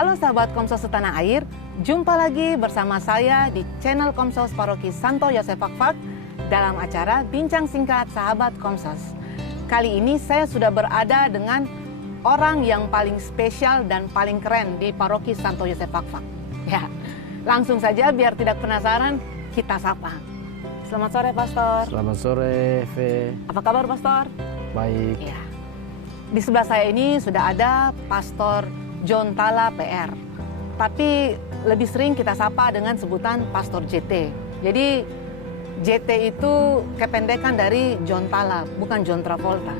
Halo sahabat Komsos Setanah Air, jumpa lagi bersama saya di channel Komsos Paroki Santo Yosef Fakfak dalam acara Bincang Singkat Sahabat Komsos. Kali ini saya sudah berada dengan orang yang paling spesial dan paling keren di Paroki Santo Yosef Fakfak. Ya, langsung saja biar tidak penasaran, kita sapa. Selamat sore Pastor. Selamat sore, V. Apa kabar Pastor? Baik. Ya. Di sebelah saya ini sudah ada Pastor John Tala PR. Tapi lebih sering kita sapa dengan sebutan Pastor JT. Jadi JT itu kependekan dari John Tala, bukan John Travolta.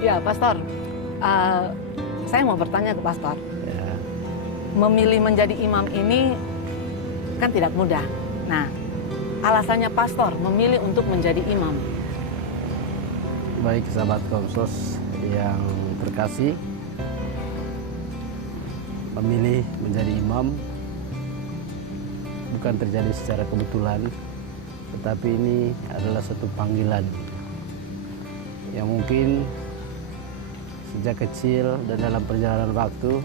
Ya Pastor, saya mau bertanya ke Pastor. Ya. Memilih menjadi imam ini kan tidak mudah. Nah, alasannya Pastor memilih untuk menjadi imam. Baik sahabat Komsos yang terkasih, memilih menjadi imam bukan terjadi secara kebetulan, tetapi ini adalah satu panggilan yang mungkin sejak kecil dan dalam perjalanan waktu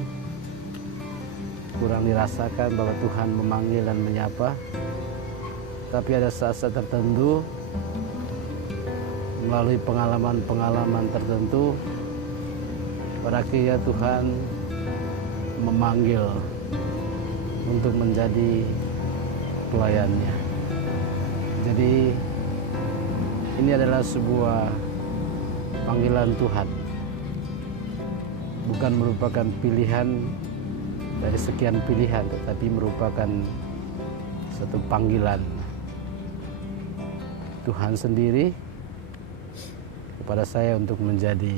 kurang dirasakan bahwa Tuhan memanggil dan menyapa, tapi ada saat-saat tertentu melalui pengalaman-pengalaman tertentu pada akhirnya Tuhan memanggil untuk menjadi pelayannya. Jadi ini adalah sebuah panggilan Tuhan, bukan merupakan pilihan dari sekian pilihan, tetapi merupakan satu panggilan Tuhan sendiri kepada saya untuk menjadi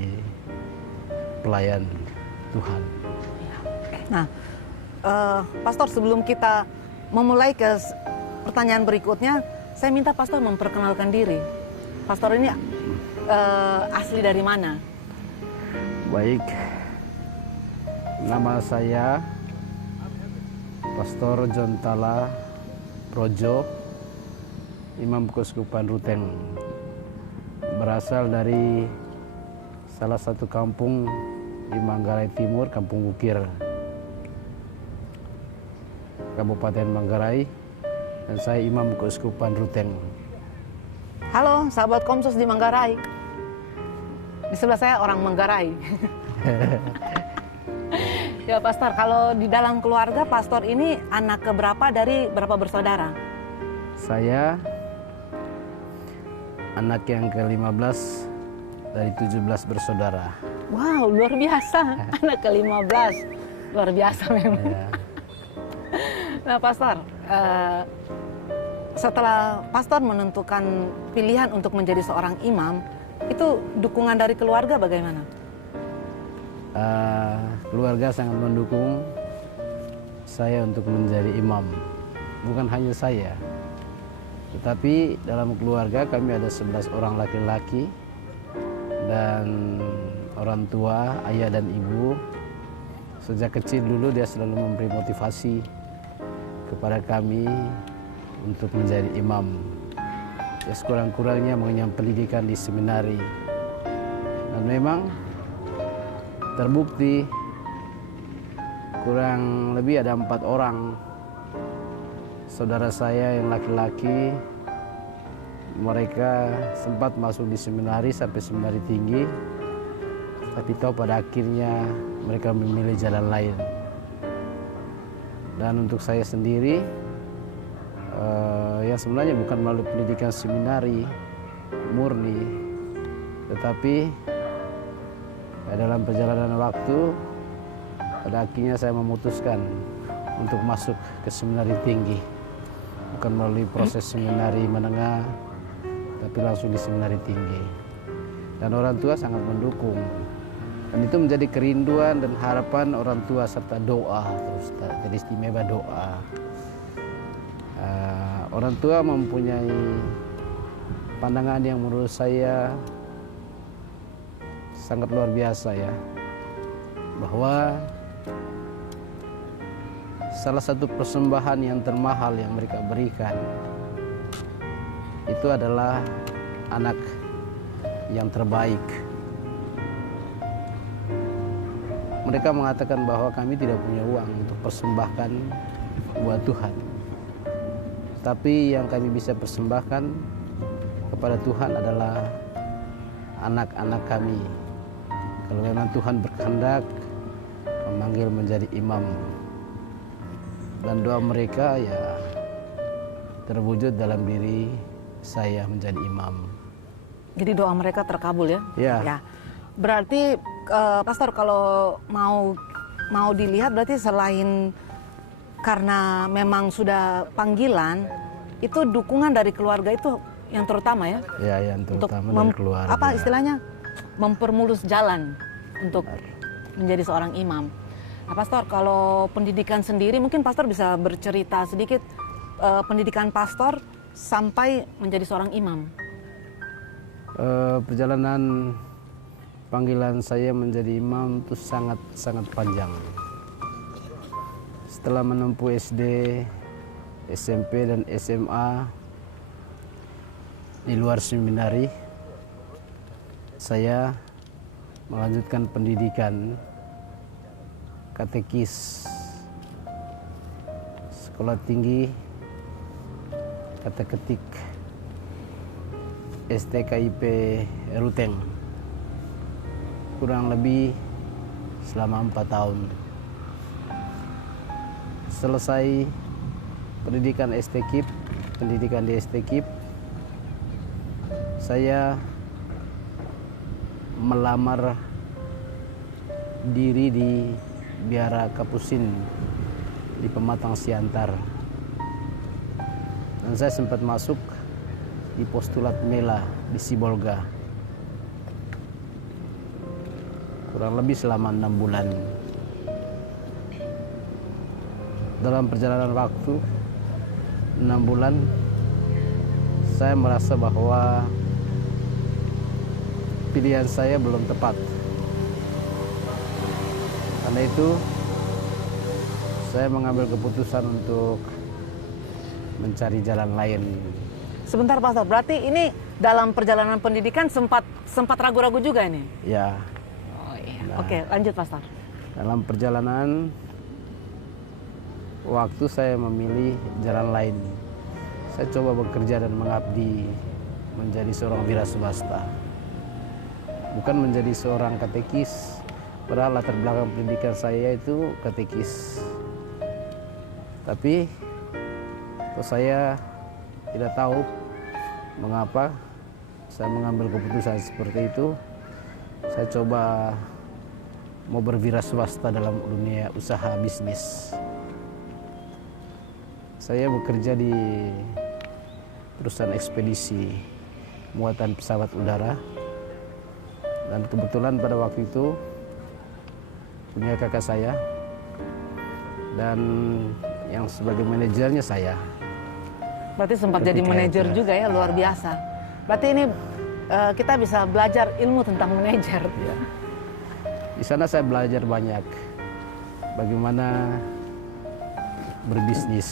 pelayan Tuhan. Nah, Pastor, sebelum kita memulai ke pertanyaan berikutnya, saya minta Pastor memperkenalkan diri. Pastor ini asli dari mana? Baik, nama saya Pastor John Tala Projo, Imam Keuskupan Ruteng. Berasal dari salah satu kampung di Manggarai Timur, Kampung Bukir, Kabupaten Manggarai, dan saya Imam Keuskupan Ruteng. Halo, sahabat Komsos di Manggarai. Di sebelah saya orang Manggarai. Ya Pastor, kalau di dalam keluarga Pastor ini anak keberapa dari berapa bersaudara? Saya anak yang ke-15 dari 17 bersaudara. Wow, luar biasa. Anak ke-15. Luar biasa memang. Ya. Nah Pastor, setelah Pastor menentukan pilihan untuk menjadi seorang imam, itu dukungan dari keluarga bagaimana? Keluarga sangat mendukung saya untuk menjadi imam. Bukan hanya saya, tetapi dalam keluarga kami ada 11 orang laki-laki dan orang tua, ayah dan ibu. Sejak kecil dulu dia selalu memberi motivasi kepada kami untuk menjadi imam. Ya sekurang-kurangnya mengenyam pendidikan di seminari. Dan memang terbukti kurang lebih ada 4 orang saudara saya yang laki-laki, mereka sempat masuk di seminari sampai seminari tinggi, tapi tahu pada akhirnya mereka memilih jalan lain. Dan untuk saya sendiri, yang sebenarnya bukan melalui pendidikan seminari murni, tetapi dalam perjalanan waktu, pada akhirnya saya memutuskan untuk masuk ke seminari tinggi. Bukan melalui proses seminari menengah, tapi langsung di seminari tinggi. Dan orang tua sangat mendukung. Dan itu menjadi kerinduan dan harapan orang tua serta doa terus. Jadi istimewa doa. Orang tua mempunyai pandangan yang menurut saya sangat luar biasa ya. Bahwa salah satu persembahan yang termahal yang mereka berikan itu adalah anak yang terbaik. mereka mengatakan bahwa kami tidak punya uang untuk persembahkan buat Tuhan. Tapi yang kami bisa persembahkan kepada Tuhan adalah anak-anak kami. Kalau memang Tuhan berkehendak memanggil menjadi imam, dan doa mereka ya terwujud dalam diri saya menjadi imam. Jadi doa mereka terkabul ya? Ya. Berarti Pastor, kalau mau dilihat berarti selain karena memang sudah panggilan, itu dukungan dari keluarga itu yang terutama ya? Ya, yang terutama dari keluarga. Apa istilahnya? Mempermulus jalan untuk menjadi seorang imam. Nah, Pastor, kalau pendidikan sendiri, mungkin Pastor bisa bercerita sedikit pendidikan Pastor sampai menjadi seorang imam. Perjalanan panggilan saya menjadi imam itu sangat panjang. Setelah menempuh SD, SMP dan SMA di luar seminari, saya melanjutkan pendidikan katekis sekolah tinggi kateketik STKIP Ruteng, kurang lebih selama 4 tahun. Selesai pendidikan STKIP, pendidikan di STKIP, saya melamar diri di Biara Kapusin di Pematang Siantar, dan saya sempat masuk di postulat Mela di Sibolga kurang lebih selama 6 bulan. Dalam perjalanan waktu 6 bulan, saya merasa bahwa pilihan saya belum tepat. Karena itu saya mengambil keputusan untuk mencari jalan lain. Sebentar Pastor, berarti ini dalam perjalanan pendidikan sempat ragu-ragu juga ini? Ya. Oh iya. Nah, Oke, lanjut Pastor. dalam perjalanan waktu saya memilih jalan lain. Saya coba bekerja dan mengabdi menjadi seorang wira swasta, bukan menjadi seorang katekis. Padahal latar belakang pendidikan saya itu katekis. Tapi saya tidak tahu mengapa saya mengambil keputusan seperti itu. Saya coba mau berwira swasta dalam dunia usaha bisnis. Saya bekerja di perusahaan ekspedisi muatan pesawat udara, dan kebetulan pada waktu itu punya kakak saya, dan yang sebagai manajernya saya. Berarti sempat jadi Ketika manajer itu, juga ya, luar biasa. Berarti ini kita bisa belajar ilmu tentang manajer. Ya. Di sana saya belajar banyak bagaimana berbisnis,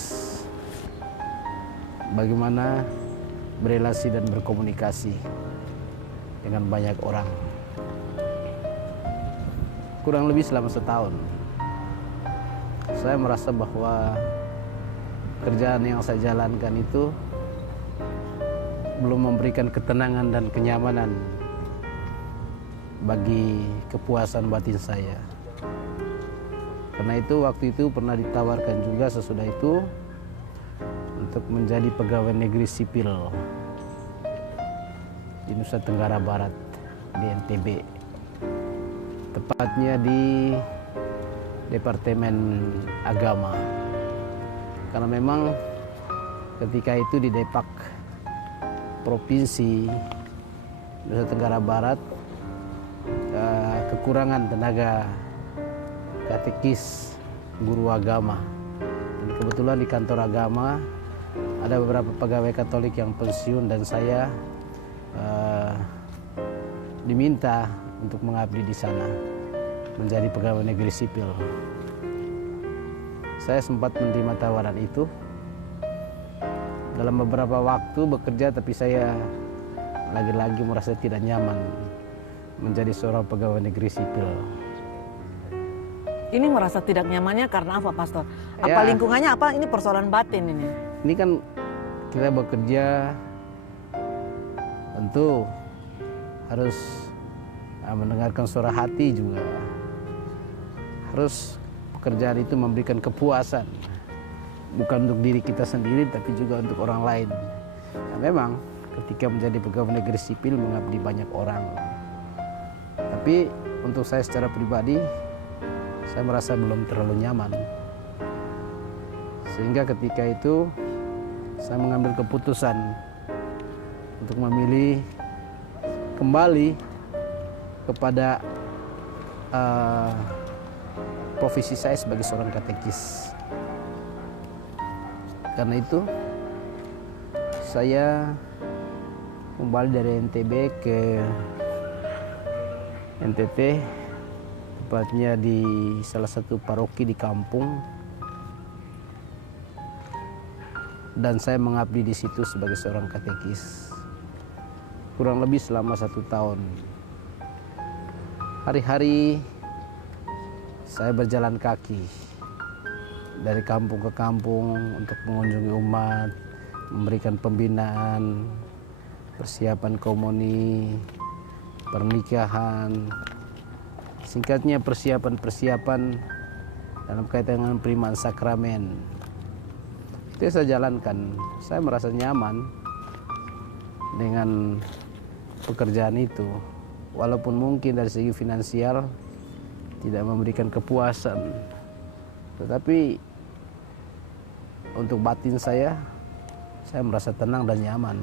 bagaimana berelasi dan berkomunikasi dengan banyak orang. Kurang lebih selama setahun, saya merasa bahwa kerjaan yang saya jalankan itu belum memberikan ketenangan dan kenyamanan bagi kepuasan batin saya. Karena itu waktu itu pernah ditawarkan juga sesudah itu untuk menjadi pegawai negeri sipil di Nusa Tenggara Barat, di NTB, tepatnya di Departemen Agama. Karena memang ketika itu di Depak Provinsi Nusa Tenggara Barat kekurangan tenaga katekis, guru agama. Dan kebetulan di kantor agama ada beberapa pegawai Katolik yang pensiun, dan saya diminta untuk mengabdi di sana menjadi pegawai negeri sipil. Saya sempat menerima tawaran itu. Dalam beberapa waktu bekerja, tapi saya lagi-lagi merasa tidak nyaman menjadi seorang pegawai negeri sipil. Ini merasa tidak nyamannya karena apa, Pastor? Apa Ya. lingkungannya, apa ini persoalan batin ini? Ini kan kita bekerja tentu harus mendengarkan suara hati juga. Harus pekerjaan itu memberikan kepuasan. Bukan untuk diri kita sendiri tapi juga untuk orang lain. Nah, memang ketika menjadi pegawai negeri sipil mengabdi banyak orang. Tapi untuk saya secara pribadi, saya merasa belum terlalu nyaman. Sehingga ketika itu saya mengambil keputusan untuk memilih kembali kepada profesi saya sebagai seorang katekis. Karena itu saya kembali dari NTB ke NTT, tepatnya di salah satu paroki di kampung, dan saya mengabdi di situ sebagai seorang katekis kurang lebih selama 1 tahun. Hari-hari saya berjalan kaki dari kampung ke kampung untuk mengunjungi umat, memberikan pembinaan, persiapan komuni, pernikahan, singkatnya persiapan-persiapan dalam kaitan dengan penerimaan sakramen. Itu yang saya jalankan. Saya merasa nyaman dengan pekerjaan itu, walaupun mungkin dari segi finansial tidak memberikan kepuasan, tetapi untuk batin saya merasa tenang dan nyaman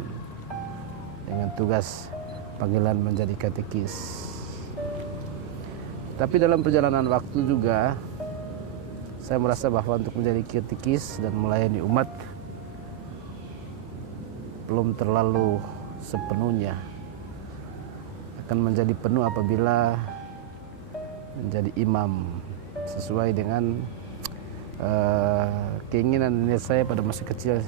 dengan tugas panggilan menjadi katekis. Tapi dalam perjalanan waktu juga saya merasa bahwa untuk menjadi katekis dan melayani umat belum terlalu sepenuhnya. Akan menjadi penuh apabila menjadi imam sesuai dengan keinginan niat saya pada masa kecil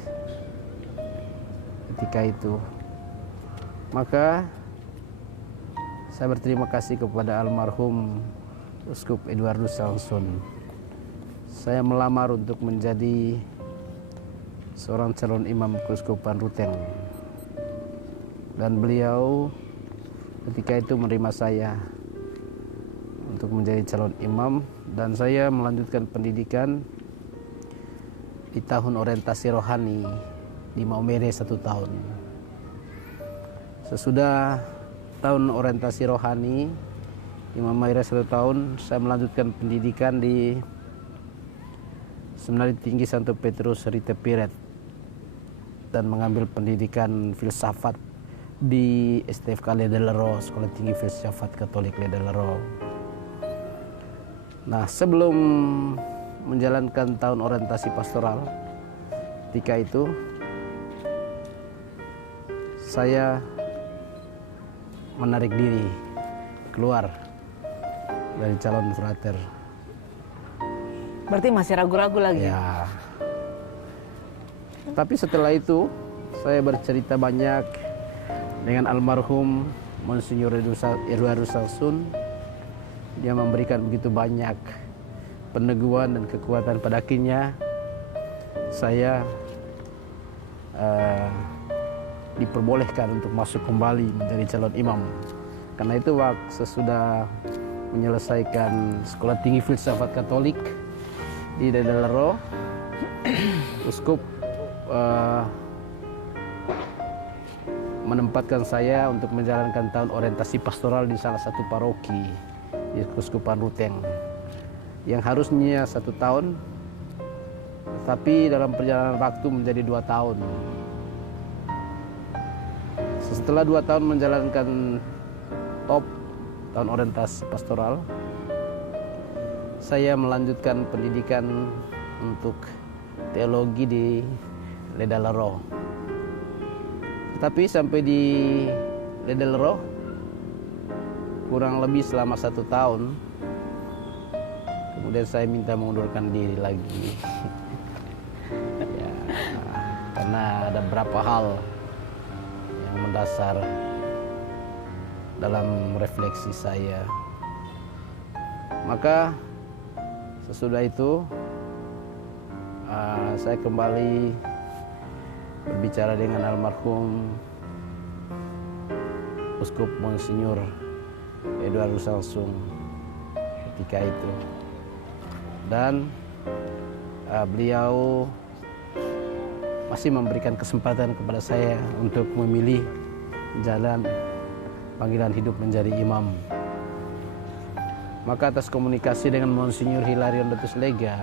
ketika itu. Maka saya berterima kasih kepada almarhum Uskup Edwardus Salson. Saya melamar untuk menjadi seorang calon imam Keuskupan Ruteng, dan beliau ketika itu menerima saya untuk menjadi calon imam, dan saya melanjutkan pendidikan di tahun orientasi rohani di Maumere 1 tahun. Sesudah tahun orientasi rohani di Maumere 1 tahun, saya melanjutkan pendidikan di Seminari Tinggi Santo Petrus Rite Piret dan mengambil pendidikan filsafat di STFK Ledelero, Sekolah Tinggi Filsafat Katolik Ledelero. Nah, sebelum menjalankan tahun orientasi pastoral, ketika itu saya menarik diri keluar dari calon frater. Berarti masih ragu-ragu lagi? Ya. Tapi setelah itu saya bercerita banyak dengan almarhum Monsinyur Edwardus Salson. Dia memberikan begitu banyak peneguhan dan kekuatan. Pada akhirnya saya diperbolehkan untuk masuk kembali menjadi calon imam. Karena itu waktu sesudah menyelesaikan Sekolah Tinggi Filsafat Katolik di Ledelero, Uskup menempatkan saya untuk menjalankan tahun orientasi pastoral di salah satu paroki di Keuskupan Ruteng, yang harusnya 1 tahun, tetapi dalam perjalanan waktu menjadi 2 tahun. Setelah 2 tahun menjalankan tahun orientasi pastoral, saya melanjutkan pendidikan untuk teologi di Ledelero. Tetapi sampai di Ledelero kurang lebih selama 1 tahun, kemudian saya minta mengundurkan diri lagi. Ya, karena ada beberapa hal yang mendasar dalam refleksi saya. Maka Sesudah itu saya kembali berbicara dengan almarhum Uskup Monsinyur Edwardus Langsung ketika itu, dan beliau masih memberikan kesempatan kepada saya untuk memilih jalan panggilan hidup menjadi imam. Maka atas komunikasi dengan Monsinyur Hilarion Datus Lega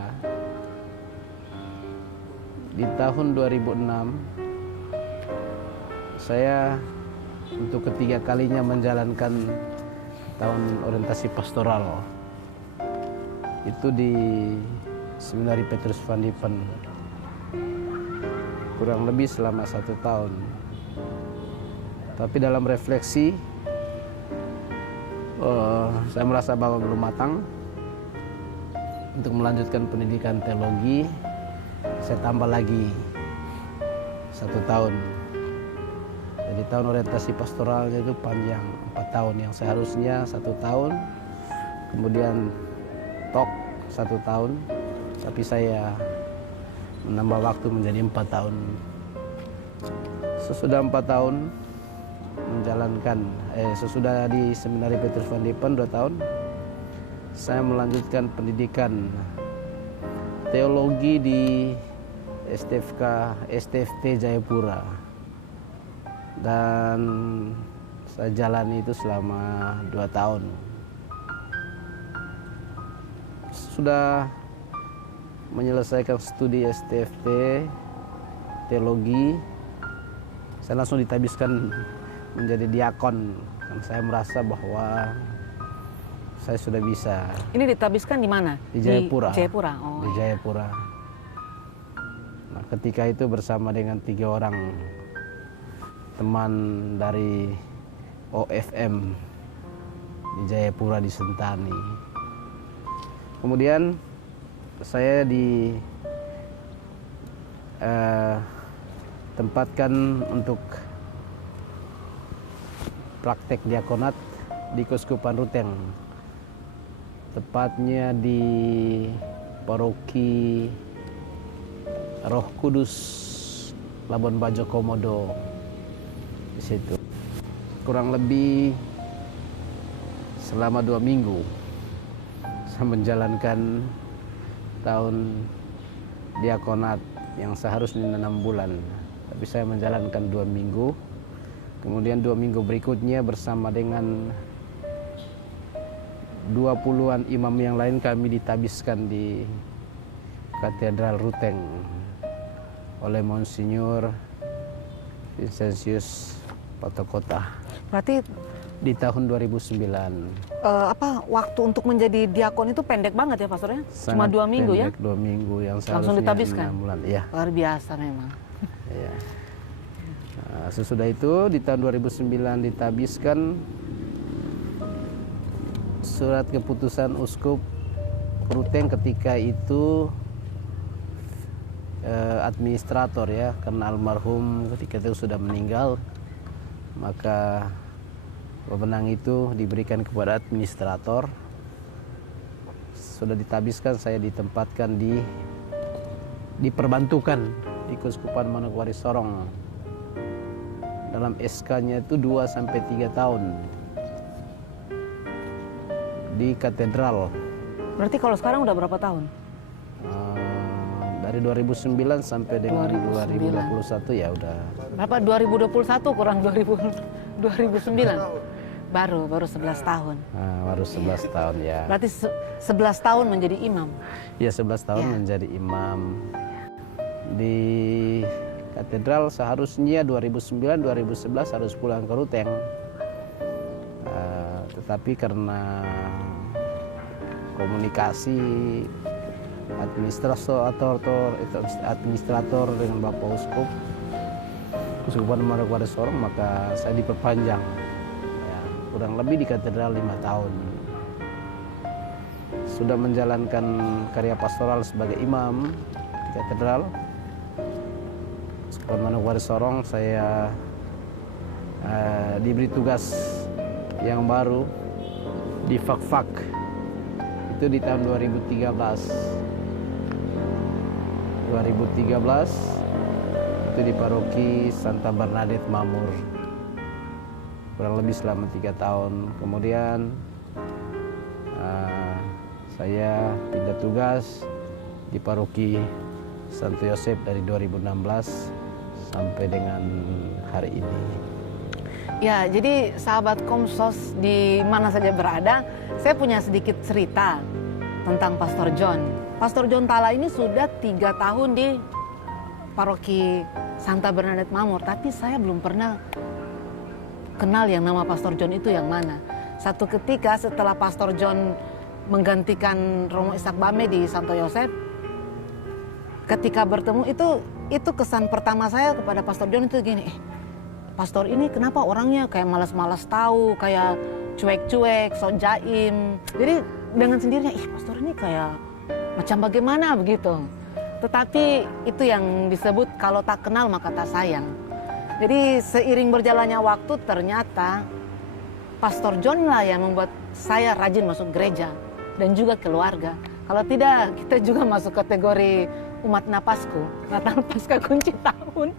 di tahun 2006, saya untuk ketiga kalinya menjalankan tahun orientasi pastoral itu di Seminari Petrus Van Diepen, kurang lebih selama 1 tahun. Tapi dalam refleksi, saya merasa bahwa belum matang untuk melanjutkan pendidikan teologi. Saya tambah lagi 1 tahun. Jadi tahun orientasi pastoralnya itu panjang, 4 tahun, yang seharusnya 1 tahun. Kemudian TOK 1 tahun, tapi saya menambah waktu menjadi 4 tahun. Sesudah 4 tahun menjalankan, sesudah di Seminari Petrus Van Diepen 2 tahun, saya melanjutkan pendidikan teologi di STFT Jayapura, dan saya jalani itu selama 2 tahun. Sudah menyelesaikan studi STFT teologi, saya langsung ditabiskan menjadi diakon, karena saya merasa bahwa saya sudah bisa. Ini ditabiskan di mana? Di Jayapura. Di Jayapura. Oh, di Jayapura. Nah, ketika itu bersama dengan 3 orang teman dari OFM di Jayapura di Sentani. Kemudian saya ditempatkan untuk praktek diakonat di Keuskupan Ruteng, tepatnya di Paroki Roh Kudus Labuan Bajo Komodo. Di situ kurang lebih selama 2 minggu saya menjalankan tahun diakonat yang seharusnya 6 bulan, tapi saya menjalankan 2 minggu. Kemudian 2 minggu berikutnya bersama dengan 20-an imam yang lain kami ditabiskan di Katedral Ruteng oleh Monsinyur Vincentius Patokota. berarti Di tahun 2009. waktu untuk menjadi diakon itu pendek banget ya, pastornya? Cuma Sangat 2 minggu pendek, ya? 2 minggu yang Langsung seharusnya ditabiskan? 6 bulan. Iya. Luar biasa memang. Iya. Nah, sesudah itu di tahun 2009 ditabiskan surat keputusan Uskup Ruteng ketika itu administrator ya, karena almarhum ketika itu sudah meninggal, maka wewenang itu diberikan kepada administrator. Sudah ditabiskan, saya ditempatkan diperbantukan di Keuskupan Manokwari Sorong. Dalam SK-nya itu 2-3 tahun di katedral. Berarti kalau sekarang udah berapa tahun? Dari 2009 sampai dengan 2021 ya udah. Berapa? 2021 kurang 2009. Baru 11 tahun. Baru 11 tahun ya. Berarti 11 tahun menjadi imam. Ya, 11 tahun Ya. menjadi imam. Di katedral seharusnya 2009-2011 harus pulang ke Ruteng. Tetapi karena komunikasi administrator dengan Bapak Uskup Keuskupan Manokwari Sorong, maka saya diperpanjang ya, kurang lebih di katedral 5 tahun. Sudah menjalankan karya pastoral sebagai imam di katedral Keuskupan Manokwari Sorong, saya diberi tugas yang baru di Fak-Fak. itu di tahun 2013. 2013 itu di paroki Santa Bernadette Mamur, kurang lebih selama 3 tahun. Kemudian saya pindah tugas di paroki Santo Yosef dari 2016 sampai dengan hari ini. Ya, jadi sahabat Komsos di mana saja berada, saya punya sedikit cerita tentang Pastor John. Pastor John Tala ini sudah 3 tahun di paroki Santa Bernadette Mamur, tapi saya belum pernah kenal yang nama Pastor John itu yang mana. Satu ketika setelah Pastor John menggantikan Romo Ishak Bame di Santo Yosef, ketika bertemu itu kesan pertama saya kepada Pastor John itu gini, pastor ini kenapa orangnya kayak malas-malas tahu, kayak cuek-cuek, sok jaim. Jadi dengan sendirinya, pastor ini kayak macam bagaimana begitu. Tetapi itu yang disebut kalau tak kenal maka tak sayang. Jadi seiring berjalannya waktu ternyata Pastor John lah yang membuat saya rajin masuk gereja dan juga keluarga. Kalau tidak, kita juga masuk kategori umat Napasku, Natal Pasca kunci tahun.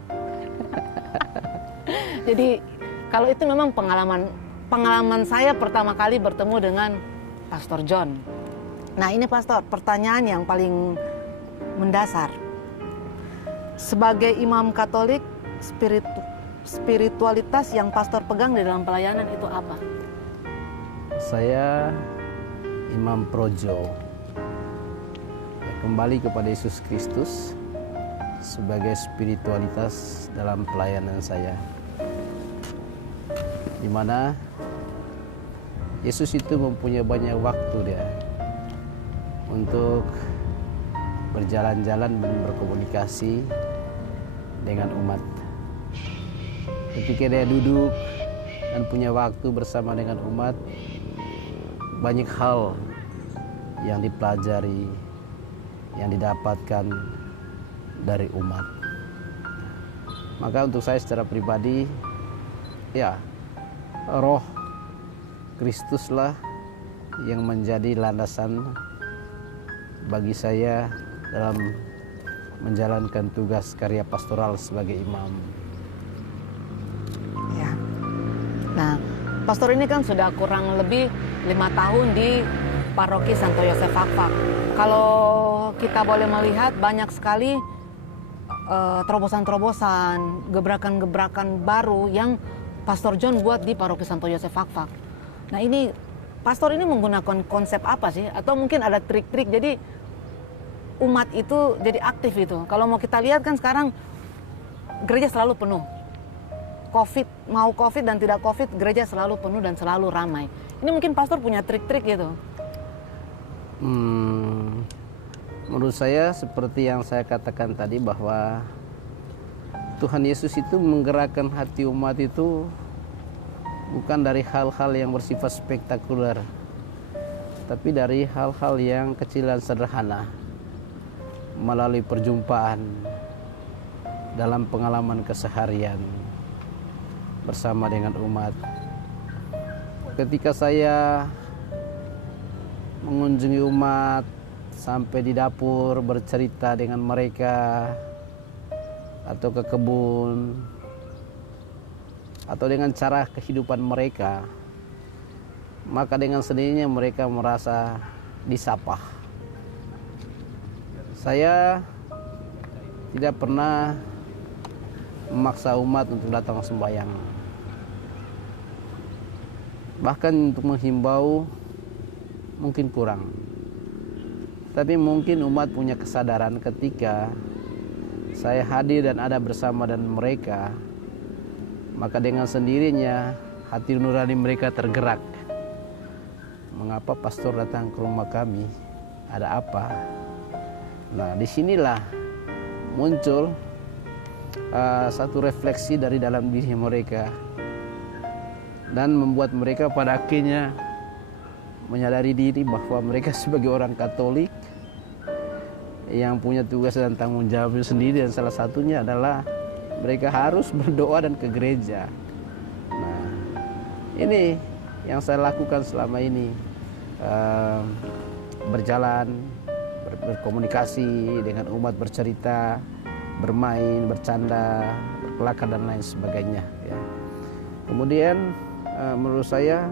Jadi kalau itu memang pengalaman saya pertama kali bertemu dengan Pastor John. Nah ini Pastor, pertanyaan yang paling mendasar. Sebagai imam Katolik, spiritualitas yang Pastor pegang di dalam pelayanan itu apa? Saya Imam Projo, kembali kepada Yesus Kristus sebagai spiritualitas dalam pelayanan saya, di mana Yesus itu mempunyai banyak waktu dia untuk berjalan-jalan dan berkomunikasi dengan umat. Ketika dia duduk dan punya waktu bersama dengan umat, banyak hal yang dipelajari, yang didapatkan dari umat. Maka untuk saya secara pribadi, ya, roh Kristuslah yang menjadi landasan bagi saya dalam menjalankan tugas karya pastoral sebagai imam. Ya. Nah, pastor ini kan sudah kurang lebih 5 tahun di paroki Santo Yosef Fakfak. Kalau kita boleh melihat banyak sekali terobosan-terobosan, gebrakan-gebrakan baru yang Pastor John buat di paroki Santo Yosef Fakfak. Nah ini, pastor ini menggunakan konsep apa sih? Atau mungkin ada trik-trik jadi umat itu jadi aktif itu. Kalau mau kita lihat kan sekarang gereja selalu penuh. Mau COVID dan tidak COVID, gereja selalu penuh dan selalu ramai. Ini mungkin pastor punya trik-trik gitu. Menurut saya seperti yang saya katakan tadi, bahwa Tuhan Yesus itu menggerakkan hati umat itu bukan dari hal-hal yang bersifat spektakuler, tapi dari hal-hal yang kecil dan sederhana, melalui perjumpaan dalam pengalaman keseharian bersama dengan umat. Ketika saya mengunjungi umat, sampai di dapur bercerita dengan mereka, atau ke kebun, atau dengan cara kehidupan mereka, maka dengan sendirinya mereka merasa disapa. Saya tidak pernah memaksa umat untuk datang sembahyang. Bahkan untuk menghimbau mungkin kurang. Tapi mungkin umat punya kesadaran ketika saya hadir dan ada bersama dan mereka, maka dengan sendirinya hati nurani mereka tergerak. Mengapa pastor datang ke rumah kami? Ada apa? Nah, disinilah muncul satu refleksi dari dalam diri mereka, dan membuat mereka pada akhirnya menyadari diri bahwa mereka sebagai orang Katolik yang punya tugas dan tanggung jawab sendiri, dan salah satunya adalah mereka harus berdoa dan ke gereja. Nah, ini yang saya lakukan selama ini. berjalan, berkomunikasi dengan umat, bercerita, bermain, bercanda, berkelakar dan lain sebagainya. Ya. Kemudian menurut saya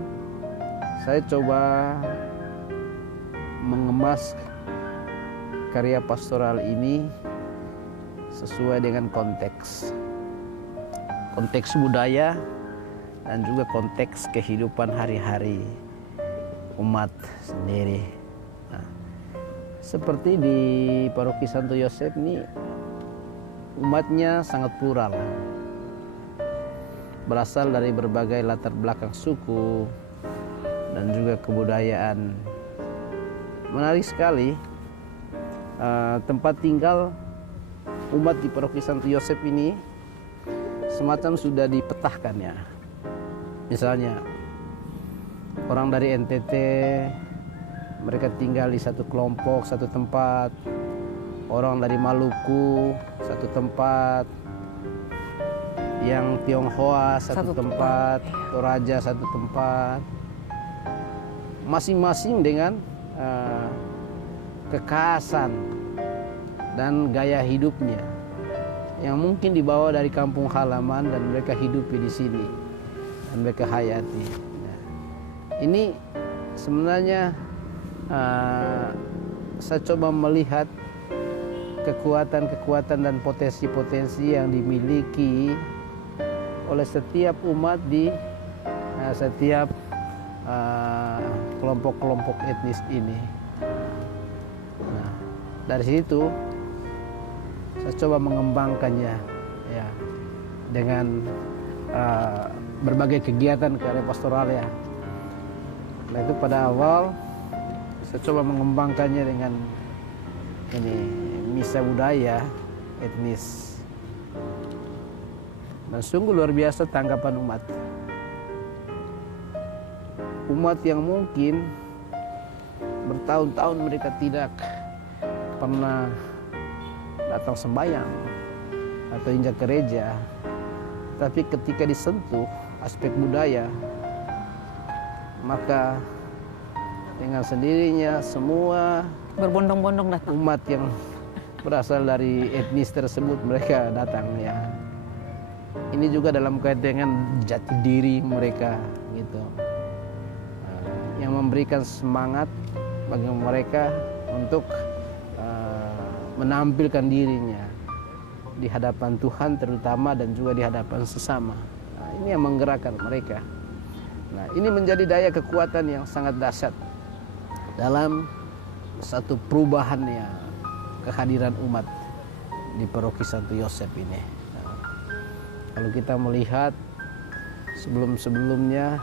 coba mengemas karya pastoral ini sesuai dengan konteks budaya dan juga konteks kehidupan hari-hari umat sendiri. Nah, seperti di Paroki Santo Yosef ini, umatnya sangat plural, berasal dari berbagai latar belakang suku dan juga kebudayaan. Menarik sekali, tempat tinggal umat di Paroki Santo Yosef ini semacam sudah dipetahkan ya. Misalnya orang dari NTT, mereka tinggal di satu kelompok, satu tempat. Orang dari Maluku, satu tempat. Yang Tionghoa, satu tempat. Toraja, satu tempat. Masing-masing dengan kekhasan dan gaya hidupnya yang mungkin dibawa dari kampung halaman dan mereka hidupi di sini dan mereka hayati. Nah, ini sebenarnya saya coba melihat kekuatan dan potensi-potensi yang dimiliki oleh setiap umat di setiap kelompok-kelompok etnis ini. Nah, dari situ saya coba mengembangkannya ya dengan berbagai kegiatan karya pastoral ya. Nah, itu pada awal saya coba mengembangkannya dengan ini misa budaya etnis. Dan sungguh luar biasa tanggapan umat. Umat yang mungkin bertahun-tahun mereka tidak pernah datang sembahyang atau injak gereja, tapi ketika disentuh aspek budaya, maka dengan sendirinya semua berbondong-bondong datang. Umat yang berasal dari etnis tersebut mereka datang ya. Ini juga dalam kaitan dengan jati diri mereka gitu. Yang memberikan semangat bagi mereka untuk menampilkan dirinya di hadapan Tuhan terutama dan juga di hadapan sesama. Nah, ini yang menggerakkan mereka. Nah, ini menjadi daya kekuatan yang sangat dahsyat dalam satu perubahannya kehadiran umat di Paroki Santo Yosef ini. Nah, kalau kita melihat sebelum-sebelumnya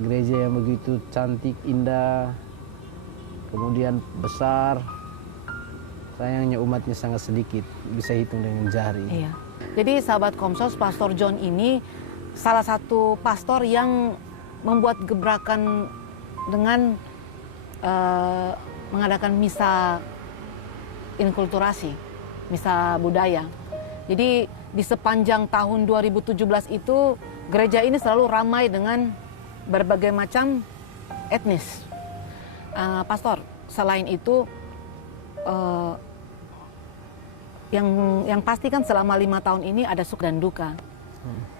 gereja yang begitu cantik, indah, kemudian besar, sayangnya umatnya sangat sedikit, bisa hitung dengan jari. Iya. Jadi sahabat Komsos, Pastor John ini salah satu pastor yang membuat gebrakan dengan mengadakan misa inkulturasi, misa budaya. Jadi di sepanjang tahun 2017 itu gereja ini selalu ramai dengan berbagai macam etnis. Pastor, selain itu yang pasti kan selama 5 tahun ini ada suka dan duka.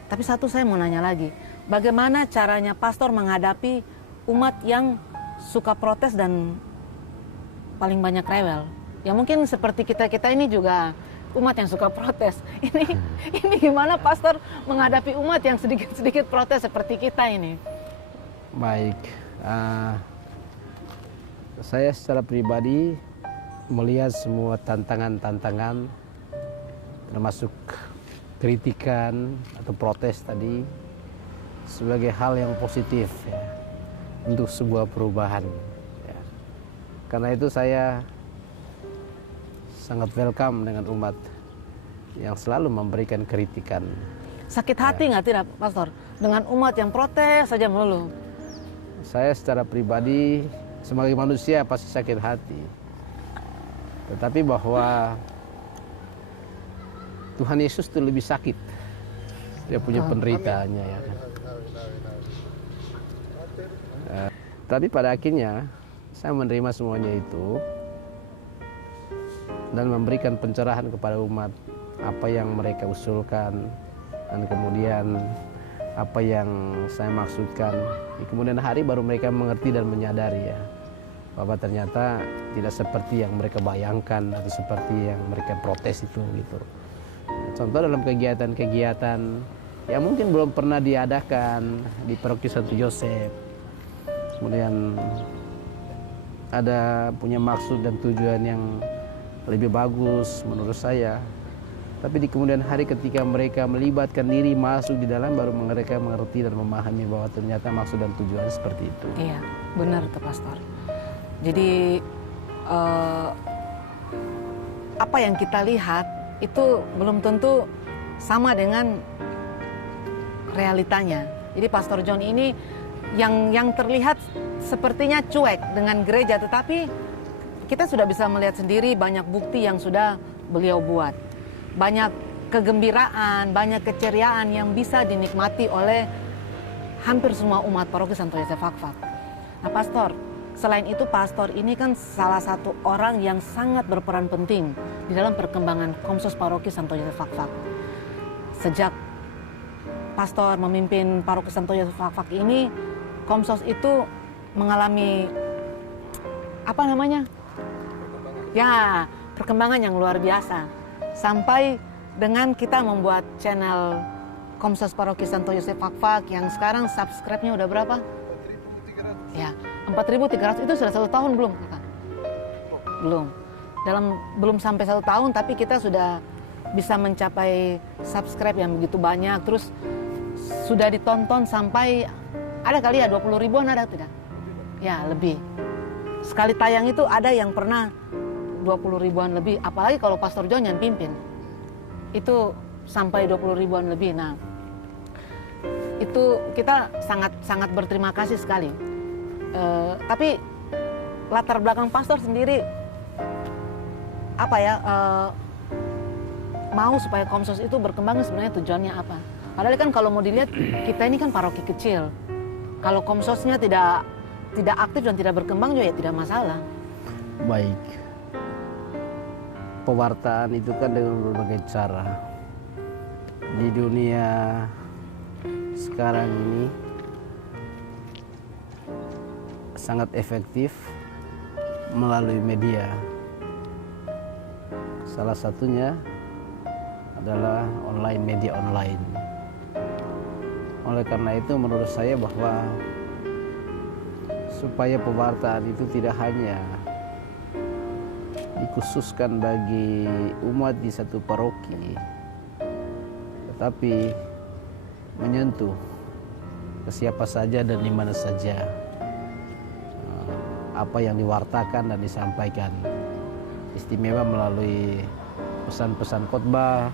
Tapi satu saya mau nanya lagi, bagaimana caranya pastor menghadapi umat yang suka protes dan paling banyak rewel? Ya mungkin seperti kita ini juga umat yang suka protes. Ini gimana pastor menghadapi umat yang sedikit protes seperti kita ini? Baik, saya secara pribadi melihat semua tantangan termasuk kritikan atau protes tadi sebagai hal yang positif ya, untuk sebuah perubahan ya. Karena itu saya sangat welcome dengan umat yang selalu memberikan kritikan. Sakit hati nggak tidak pastor dengan umat yang protes saja melulu? Saya secara pribadi sebagai manusia pasti sakit hati. Tetapi bahwa Tuhan Yesus itu lebih sakit. Dia punya penderitaannya ya kan. Tapi pada akhirnya saya menerima semuanya itu dan memberikan pencerahan kepada umat apa yang mereka usulkan dan kemudian apa yang saya maksudkan. Di kemudian hari baru mereka mengerti dan menyadari ya bahwa ternyata tidak seperti yang mereka bayangkan atau seperti yang mereka protes itu gitu. Contoh dalam kegiatan-kegiatan yang mungkin belum pernah diadakan di Paroki Santo Yosef, kemudian ada punya maksud dan tujuan yang lebih bagus menurut saya, tapi di kemudian hari ketika mereka melibatkan diri masuk di dalam, baru mereka mengerti dan memahami bahwa ternyata maksud dan tujuan seperti itu. Iya, benar tuh Pastor. Jadi apa yang kita lihat itu belum tentu sama dengan realitanya. Jadi Pastor John ini yang terlihat sepertinya cuek dengan gereja, tetapi kita sudah bisa melihat sendiri banyak bukti yang sudah beliau buat. Banyak kegembiraan, banyak keceriaan yang bisa dinikmati oleh hampir semua umat Paroki Santo Yosef Fakfak. Nah Pastor, selain itu Pastor ini kan salah satu orang yang sangat berperan penting di dalam perkembangan Komsos Paroki Santo Yosef Fakfak. Sejak Pastor memimpin Paroki Santo Yosef Fakfak ini, Komsos itu mengalami perkembangan yang luar biasa. Sampai dengan kita membuat channel Komsos Paroki Santo Yosef Fakfak yang sekarang subscribe-nya udah berapa? 4.300. Ya, 4.300 itu sudah 1 tahun belum, Kakak? Belum. Belum sampai 1 tahun, tapi kita sudah bisa mencapai subscribe yang begitu banyak. Terus sudah ditonton sampai ada kali ya 20 ribuan, ada tidak? Ya, lebih. Sekali tayang itu ada yang pernah 20 ribuan lebih, apalagi kalau Pastor John yang pimpin. Itu sampai 20 ribuan lebih. Nah, itu kita sangat berterima kasih sekali. Tapi latar belakang Pastor sendiri mau supaya Komsos itu berkembang sebenarnya tujuannya apa? Padahal kan kalau mau dilihat kita ini kan paroki kecil. Kalau Komsosnya tidak aktif dan tidak berkembang juga ya tidak masalah. Baik. Pewartaan itu kan dengan berbagai cara. Di dunia sekarang ini sangat efektif melalui media. Salah satunya adalah media online. Oleh karena itu menurut saya bahwa supaya pewartaan itu tidak hanya dikhususkan bagi umat di satu paroki, tetapi menyentuh ke siapa saja dan di mana saja apa yang diwartakan dan disampaikan, istimewa melalui pesan-pesan khotbah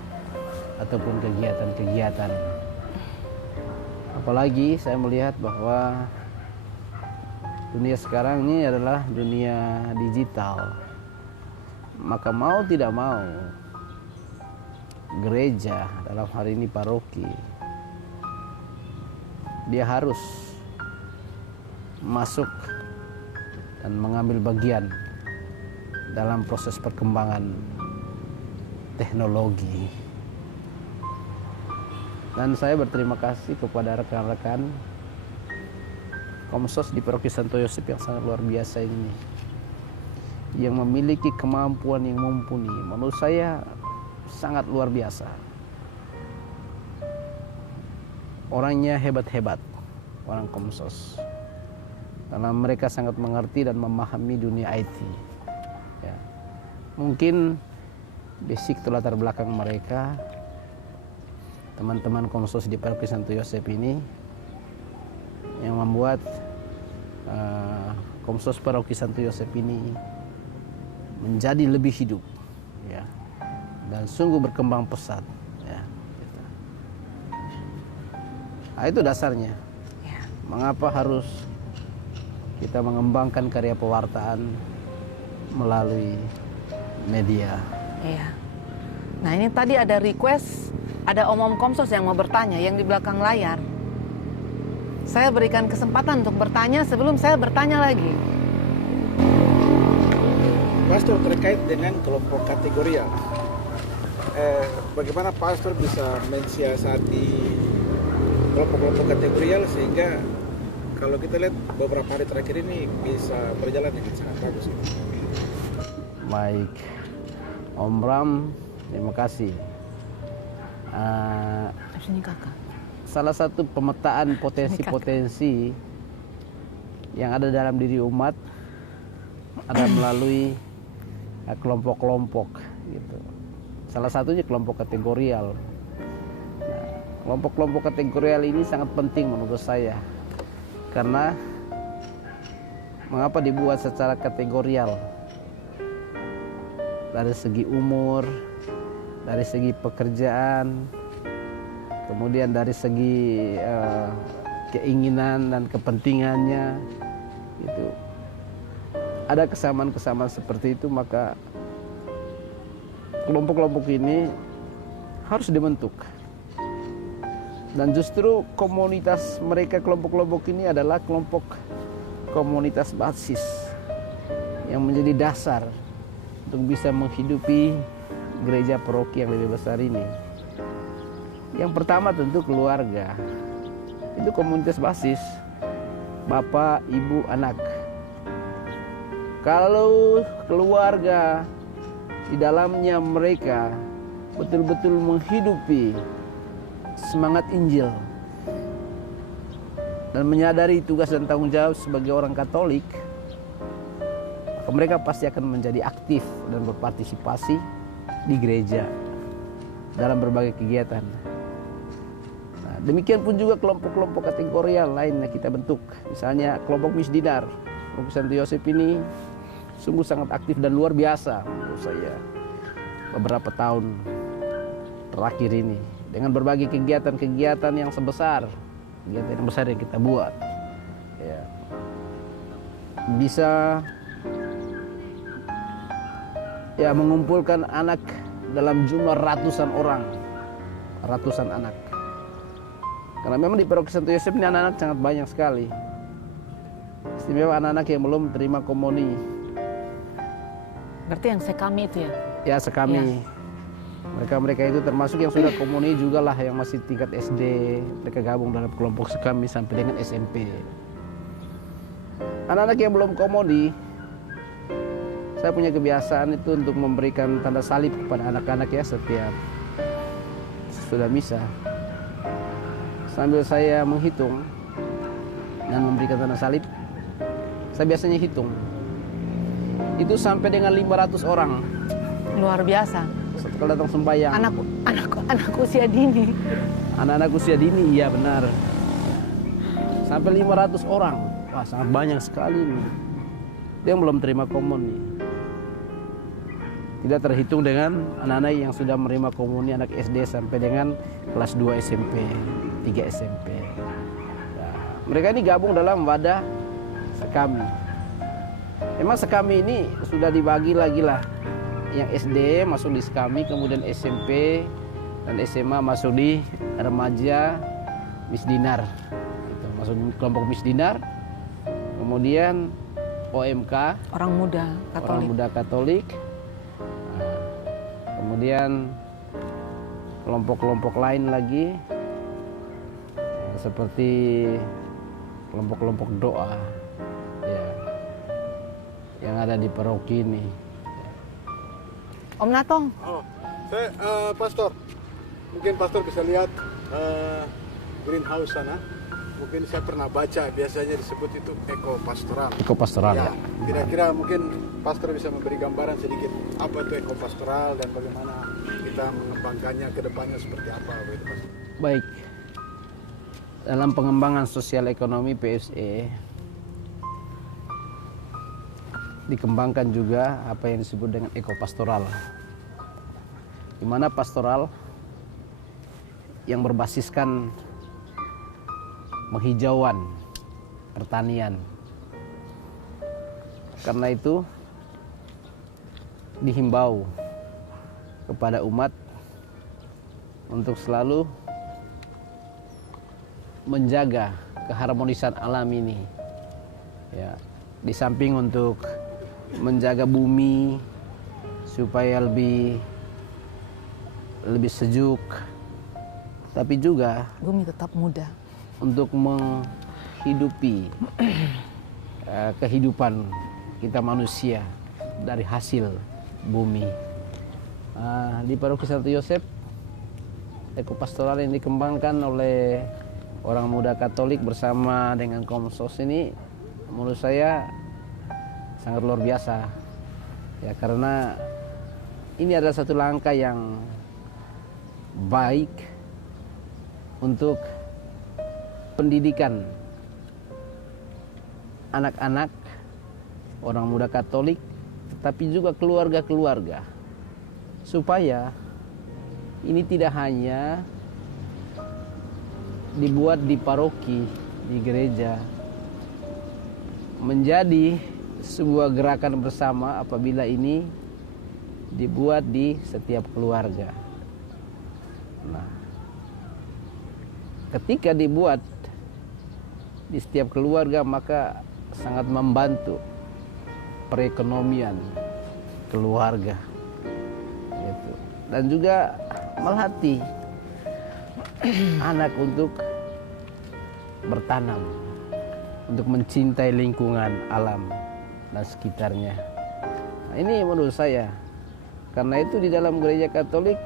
ataupun kegiatan-kegiatan. Apalagi saya melihat bahwa dunia sekarang ini adalah dunia digital. Maka mau tidak mau gereja, dalam hari ini paroki, dia harus masuk dan mengambil bagian dalam proses perkembangan teknologi. Dan saya berterima kasih kepada rekan-rekan Komsos di Paroki Santo Yosef yang sangat luar biasa ini, yang memiliki kemampuan yang mumpuni. Menurut saya sangat luar biasa. Orangnya hebat-hebat, orang Komsos, karena mereka sangat mengerti dan memahami dunia IT. Ya. Mungkin basic atau latar belakang mereka, teman-teman Komsos di Paroki Santo Yosef ini yang membuat Komsos Paroki Santo Yosef ini menjadi lebih hidup, ya, dan sungguh berkembang pesat, ya, gitu. Nah, itu dasarnya. Ya. Mengapa harus kita mengembangkan karya pewartaan melalui media? Iya. Nah ini tadi ada request, ada om-om Komsos yang mau bertanya, yang di belakang layar. Saya berikan kesempatan untuk bertanya sebelum saya bertanya lagi. Pastor, terkait dengan kelompok kategorial, bagaimana pastor bisa mensiasati kelompok-kelompok kategorial sehingga kalau kita lihat beberapa hari terakhir ini bisa berjalan dengan sangat bagus. Baik, Om Bram, terima kasih. Sini kakak. Salah satu pemetaan potensi-potensi yang ada dalam diri umat ada melalui kelompok-kelompok gitu. Salah satunya kelompok kategorial. Nah, kelompok-kelompok kategorial ini sangat penting menurut saya. Karena mengapa dibuat secara kategorial? Dari segi umur, dari segi pekerjaan, kemudian dari segi keinginan dan kepentingannya, gitu. Ada kesamaan-kesamaan seperti itu, maka kelompok-kelompok ini harus dibentuk. Dan justru komunitas mereka, kelompok-kelompok ini adalah kelompok komunitas basis yang menjadi dasar untuk bisa menghidupi gereja paroki yang lebih besar ini. Yang pertama tentu keluarga. Itu komunitas basis, bapak, ibu, anak. Kalau keluarga di dalamnya mereka betul-betul menghidupi semangat Injil dan menyadari tugas dan tanggung jawab sebagai orang Katolik, maka mereka pasti akan menjadi aktif dan berpartisipasi di gereja dalam berbagai kegiatan. Nah, demikian pun juga kelompok-kelompok kategorial lain yang kita bentuk. Misalnya kelompok Misdinar. Kelompok Santo Yosef ini sungguh sangat aktif dan luar biasa menurut saya beberapa tahun terakhir ini, dengan berbagai kegiatan-kegiatan yang sebesar, kegiatan yang besar yang kita buat, ya. Bisa ya mengumpulkan anak dalam jumlah ratusan orang, ratusan anak. Karena memang di Paroki Santo Yosef ini anak-anak sangat banyak sekali. Istimewa anak-anak yang belum terima komuni. Berarti yang sekami itu ya? Ya, sekami. Ya. Mereka itu termasuk yang sudah komuni juga lah, yang masih tingkat SD. Mereka gabung dalam kelompok sekami sampai dengan SMP. Anak-anak yang belum komuni, saya punya kebiasaan itu untuk memberikan tanda salib kepada anak-anak ya setiap sudah misa. Sambil saya menghitung dan memberikan tanda salib, saya biasanya hitung. Itu sampai dengan 500 orang. Luar biasa. Setelah datang sembahyang. Anak usia dini. Anak-anak usia dini, iya benar. Sampai 500 orang. Wah, sangat banyak sekali nih. Dia yang belum terima komuni. Tidak terhitung dengan anak-anak yang sudah menerima komuni, anak SD sampai dengan kelas 2 SMP, 3 SMP. Nah, mereka ini gabung dalam wadah sekami. Memang sekami ini sudah dibagi lagi lah. Yang SD masuk di sekami, kemudian SMP dan SMA masuk di remaja Misdinar. Gitu. Masuk di kelompok Misdinar. Kemudian OMK, orang muda Katolik. Orang muda Katolik. Nah, kemudian kelompok-kelompok lain lagi seperti kelompok-kelompok doa. Yang ada di paroki ini. Om Natong. Saya pastor. Mungkin pastor bisa lihat greenhouse sana. Mungkin saya pernah baca, biasanya disebut itu ekopastoral. Ekopastoral ya. Kira-kira mungkin pastor bisa memberi gambaran sedikit apa itu ekopastoral dan bagaimana kita mengembangkannya ke depannya seperti apa begitu, pastor. Baik. Dalam pengembangan sosial ekonomi PSE dikembangkan juga apa yang disebut dengan ekopastoral, di mana pastoral yang berbasiskan penghijauan pertanian. Karena itu dihimbau kepada umat untuk selalu menjaga keharmonisan alam ini, ya, di samping untuk menjaga bumi supaya lebih sejuk, tapi juga Bumi tetap muda. untuk menghidupi kehidupan kita manusia dari hasil bumi. Di Paroki Santo Yosef, ekopastoral yang dikembangkan oleh orang muda Katolik bersama dengan Komsos ini menurut saya sangat luar biasa ya, karena ini adalah satu langkah yang baik untuk pendidikan anak-anak orang muda Katolik, tapi juga keluarga-keluarga, supaya ini tidak hanya dibuat di paroki, di gereja, menjadi sebuah gerakan bersama apabila ini dibuat di setiap keluarga. Nah, ketika dibuat di setiap keluarga maka sangat membantu perekonomian keluarga gitu. Dan juga melatih anak untuk bertanam, untuk mencintai lingkungan alam dan sekitarnya. Nah, ini menurut saya, karena itu di dalam gereja Katolik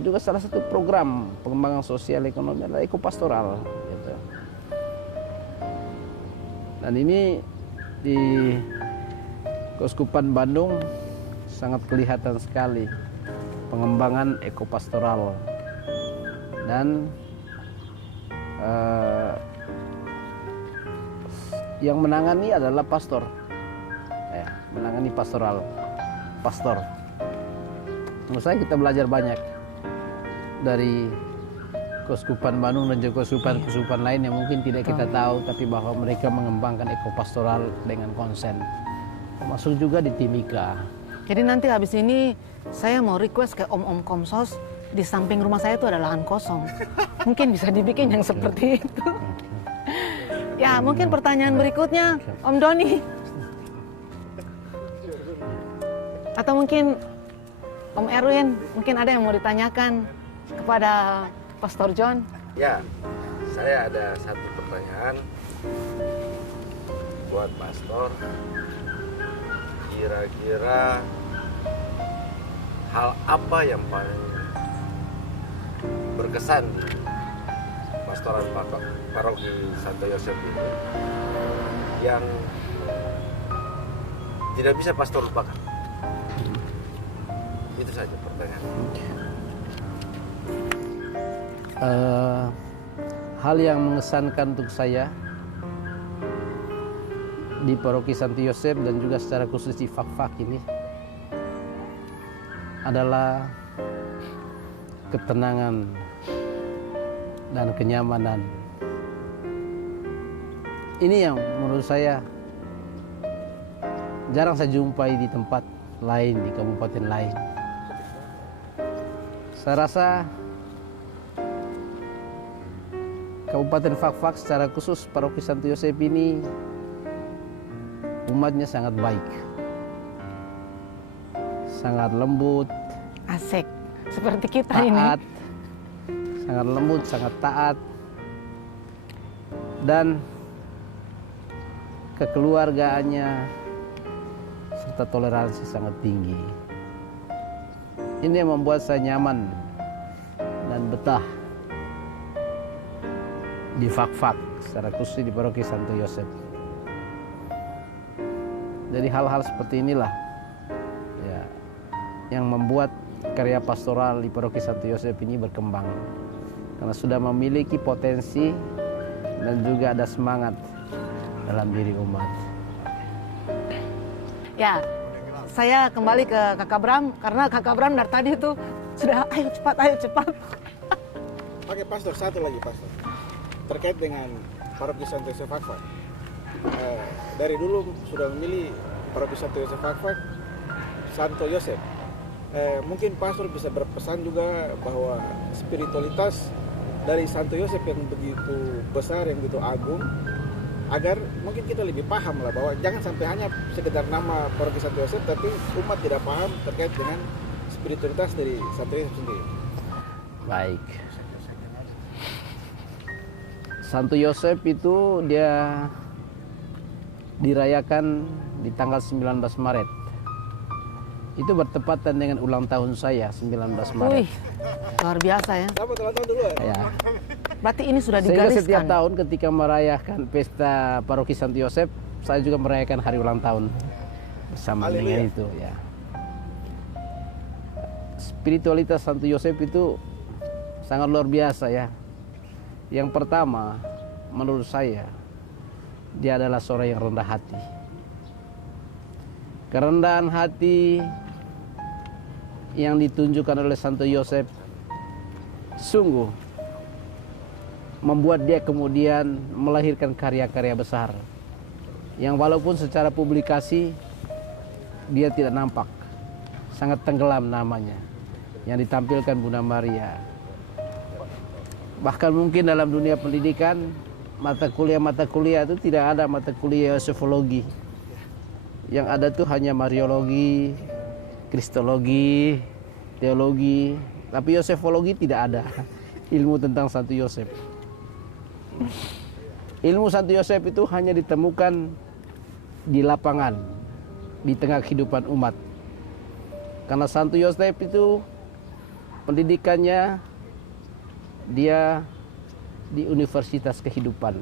juga salah satu program pengembangan sosial ekonomi adalah ekopastoral gitu. Dan ini di Keuskupan Bandung sangat kelihatan sekali pengembangan ekopastoral, dan yang menangani adalah pastor, menangani pastor. Menurut saya kita belajar banyak dari Keuskupan Bandung dan juga keuskupan lain yang mungkin tidak kita tahu, tapi bahwa mereka mengembangkan ekopastoral dengan konsen, termasuk juga di Timika. Jadi nanti habis ini saya mau request ke Om Komsos, di samping rumah saya itu ada lahan kosong. Mungkin bisa dibikin yang seperti itu. Ya, mungkin pertanyaan berikutnya, Om Doni. Atau mungkin Om Erwin, mungkin ada yang mau ditanyakan kepada Pastor John? Ya, saya ada satu pertanyaan buat Pastor. Kira-kira hal apa yang paling berkesan di pastoral Paroki Santo Yosef ini yang tidak bisa pastor lupakan? Itu saja pertanyaan. Hal yang mengesankan untuk saya di Paroki Santo Yosef dan juga secara khusus di Fak-Fak ini adalah ketenangan dan kenyamanan. Ini yang menurut saya jarang saya jumpai di tempat lain, di kabupaten lain. Saya rasa Kabupaten Fak-Fak secara khusus Paroki Santo Yosef ini umatnya sangat baik, sangat lembut, Asik, seperti kita ini. taat, sangat lembut, sangat taat, dan kekeluargaannya serta toleransi sangat tinggi. Ini yang membuat saya nyaman dan betah di Fak-Fak, secara khusus di Paroki Santo Yosef. Jadi hal-hal seperti inilah ya, yang membuat karya pastoral di Paroki Santo Yosef ini berkembang, karena sudah memiliki potensi dan juga ada semangat dalam diri umat. Ya, saya kembali ke Kakak Bram, karena Kakak Bram dari tadi itu sudah ayo cepat. Oke, Pastor, satu lagi, Pastor. Terkait dengan Paroki Santo Yosef Fak-Fak. Dari dulu sudah memilih Paroki Santo Yosef Fak-Fak, Santo Yosef. Mungkin Pastor bisa berpesan juga bahwa spiritualitas dari Santo Yosef yang begitu besar, yang begitu agung, agar mungkin kita lebih paham lah bahwa jangan sampai hanya sekedar nama Paroki Santo Yosef, tapi umat tidak paham terkait dengan spiritualitas dari Santo Yosef sendiri. Baik. Santo Yosef itu dia dirayakan di tanggal 19 Maret. Itu bertepatan dengan ulang tahun saya 19 Maret. Wih, luar biasa ya. Selamat ulang tahun dulu ya. Ya. Berarti ini sudah Sehingga setiap digariskan. tahun ketika merayakan pesta Paroki Santo Yosef, saya juga merayakan hari ulang tahun bersama dengan Haleluya. itu ya. Spiritualitas Santo Yosef itu sangat luar biasa ya. Yang pertama, menurut saya, dia adalah seorang yang rendah hati. Kerendahan hati yang ditunjukkan oleh Santo Yosef sungguh membuat dia kemudian melahirkan karya-karya besar yang walaupun secara publikasi dia tidak nampak, sangat tenggelam namanya, yang ditampilkan Bunda Maria. Bahkan mungkin dalam dunia pendidikan, mata kuliah itu tidak ada mata kuliah Yosefologi. Yang ada tuh hanya Mariologi, Kristologi, Teologi, tapi Yosefologi tidak ada. Ilmu tentang Santo Yosef. Ilmu Santo Yosef itu hanya ditemukan di lapangan, di tengah kehidupan umat. Karena Santo Yosef itu pendidikannya dia di Universitas Kehidupan.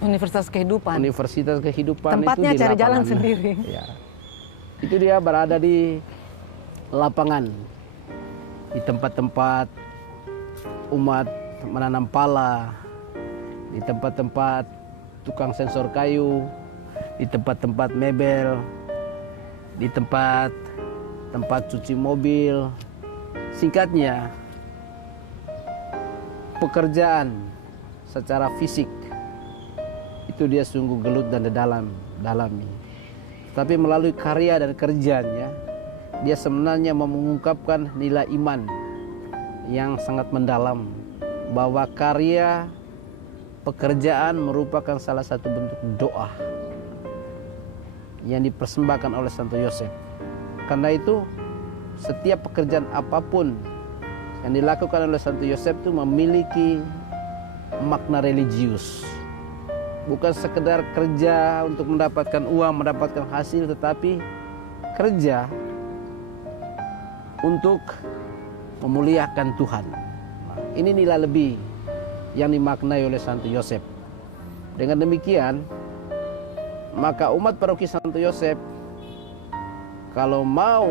Universitas Kehidupan. Universitas Kehidupan Tempatnya itu di cari lapangan. jalan sendiri. Ya. Itu dia berada di lapangan, di tempat-tempat umat menanam pala, di tempat-tempat tukang sensor kayu, di tempat-tempat mebel, di tempat cuci mobil. Singkatnya, pekerjaan secara fisik itu dia sungguh gelut dan dalami. Tapi melalui karya dan kerjanya, dia sebenarnya mengungkapkan nilai iman yang sangat mendalam, bahwa karya pekerjaan merupakan salah satu bentuk doa yang dipersembahkan oleh Santo Yosef. Karena itu setiap pekerjaan apapun yang dilakukan oleh Santo Yosef itu memiliki makna religius. Bukan sekedar kerja untuk mendapatkan uang, mendapatkan hasil, tetapi kerja untuk memuliakan Tuhan. Nah, ini nilai lebih yang dimaknai oleh Santo Yosef. Dengan demikian, maka umat Paroki Santo Yosef kalau mau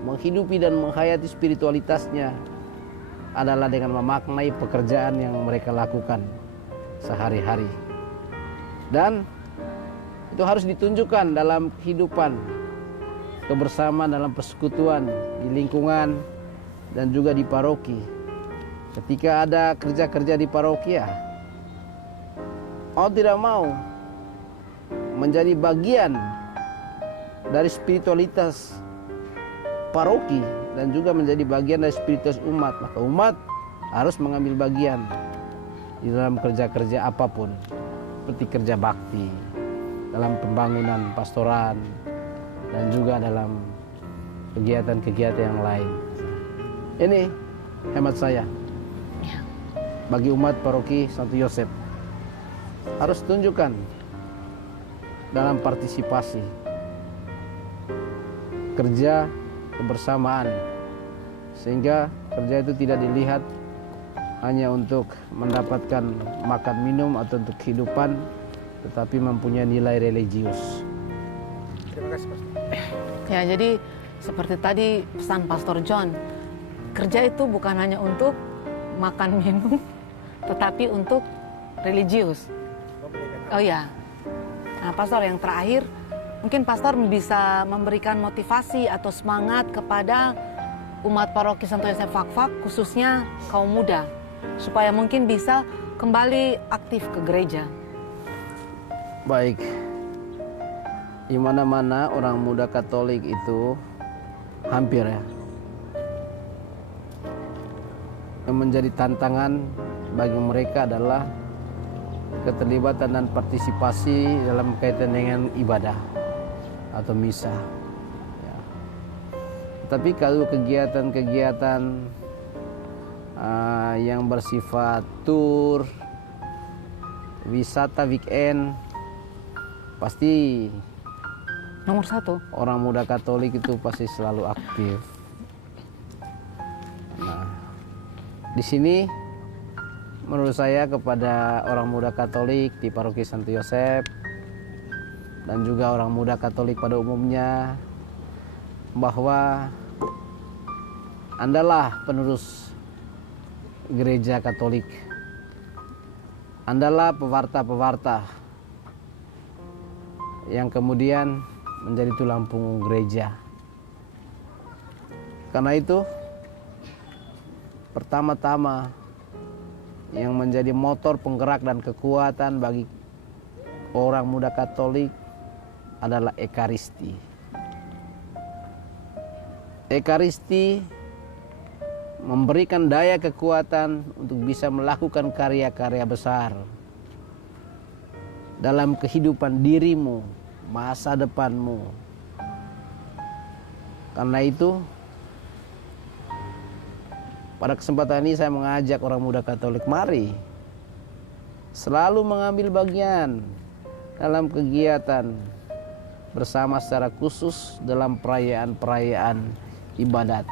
menghidupi dan menghayati spiritualitasnya adalah dengan memaknai pekerjaan yang mereka lakukan sehari-hari. Dan itu harus ditunjukkan dalam kehidupan kebersamaan, dalam persekutuan, di lingkungan, dan juga di paroki. Ketika ada kerja-kerja di paroki, ya, mau tidak mau menjadi bagian dari spiritualitas paroki dan juga menjadi bagian dari spiritualitas umat. Maka umat harus mengambil bagian di dalam kerja-kerja apapun, seperti kerja bakti, dalam pembangunan pastoran, dan juga dalam kegiatan-kegiatan yang lain. Ini hemat saya. Bagi umat Paroki Santo Yosef harus tunjukkan dalam partisipasi kerja kebersamaan, sehingga kerja itu tidak dilihat hanya untuk mendapatkan makan minum atau untuk kehidupan, tetapi mempunyai nilai religius. Terima kasih, Pastor. Ya, jadi seperti tadi pesan Pastor John, kerja itu bukan hanya untuk makan minum, tetapi untuk religius. Oh ya, nah Pastor, yang terakhir, mungkin Pastor bisa memberikan motivasi atau semangat kepada umat Paroki Santo Yosef Fakfak, khususnya kaum muda, supaya mungkin bisa kembali aktif ke gereja. Baik, di mana-mana orang muda Katolik itu hampir ya, yang menjadi tantangan bagi mereka adalah keterlibatan dan partisipasi dalam kaitan dengan ibadah atau misa. Ya. Tapi kalau kegiatan-kegiatan yang bersifat tur, wisata weekend, pasti Nomor 1. orang muda Katolik itu pasti selalu aktif. Nah, di sini menurut saya kepada orang muda Katolik di Paroki Santo Yosef dan juga orang muda Katolik pada umumnya, bahwa Andalah penerus gereja Katolik. Andalah pewarta-pewarta yang kemudian menjadi tulang punggung gereja. Karena itu, pertama-tama yang menjadi motor penggerak dan kekuatan bagi orang muda Katolik adalah Ekaristi. Ekaristi memberikan daya kekuatan untuk bisa melakukan karya-karya besar dalam kehidupan dirimu, masa depanmu. Karena itu, pada kesempatan ini saya mengajak orang muda Katolik, mari selalu mengambil bagian dalam kegiatan bersama secara khusus dalam perayaan-perayaan ibadat,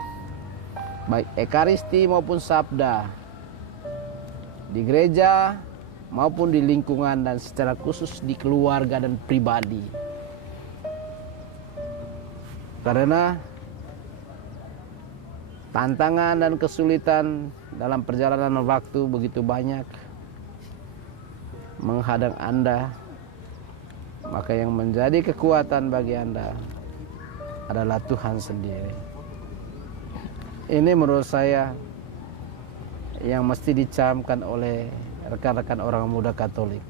baik Ekaristi maupun Sabda, di gereja maupun di lingkungan dan secara khusus di keluarga dan pribadi. Karena tantangan dan kesulitan dalam perjalanan waktu begitu banyak menghadang Anda, maka yang menjadi kekuatan bagi Anda adalah Tuhan sendiri. Ini menurut saya yang mesti dicamkan oleh rekan-rekan orang muda Katolik.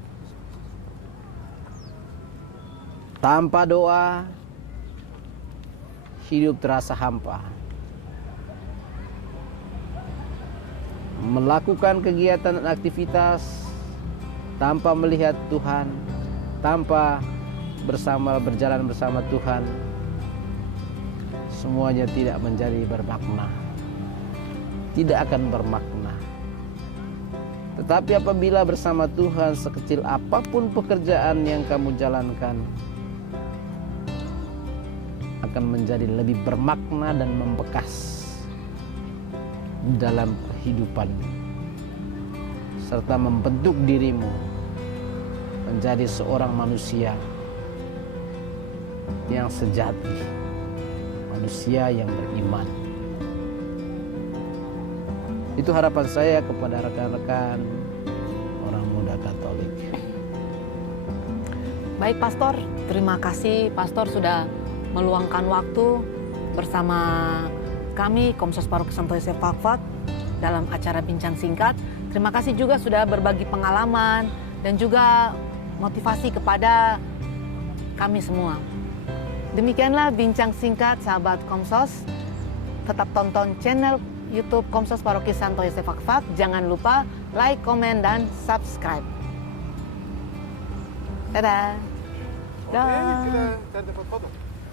Tanpa doa, hidup terasa hampa. Melakukan kegiatan dan aktivitas tanpa melihat Tuhan, tanpa berjalan bersama Tuhan, semuanya tidak menjadi bermakna, tidak akan bermakna. Tetapi apabila bersama Tuhan, sekecil apapun pekerjaan yang kamu jalankan akan menjadi lebih bermakna dan membekas dalam kehidupanmu, serta membentuk dirimu menjadi seorang manusia yang sejati, manusia yang beriman. Itu harapan saya kepada rekan-rekan orang muda Katolik. Baik Pastor, terima kasih Pastor sudah meluangkan waktu bersama kami Komsos Paroki Santo Yosef Fakfak dalam acara Bincang Singkat. Terima kasih juga sudah berbagi pengalaman dan juga motivasi kepada kami semua. Demikianlah Bincang Singkat sahabat Komsos. Tetap tonton channel YouTube Komsos Paroki Santo Yosef Fakfak. Jangan lupa like, komen, dan subscribe. Dadah. Oke, kita foto.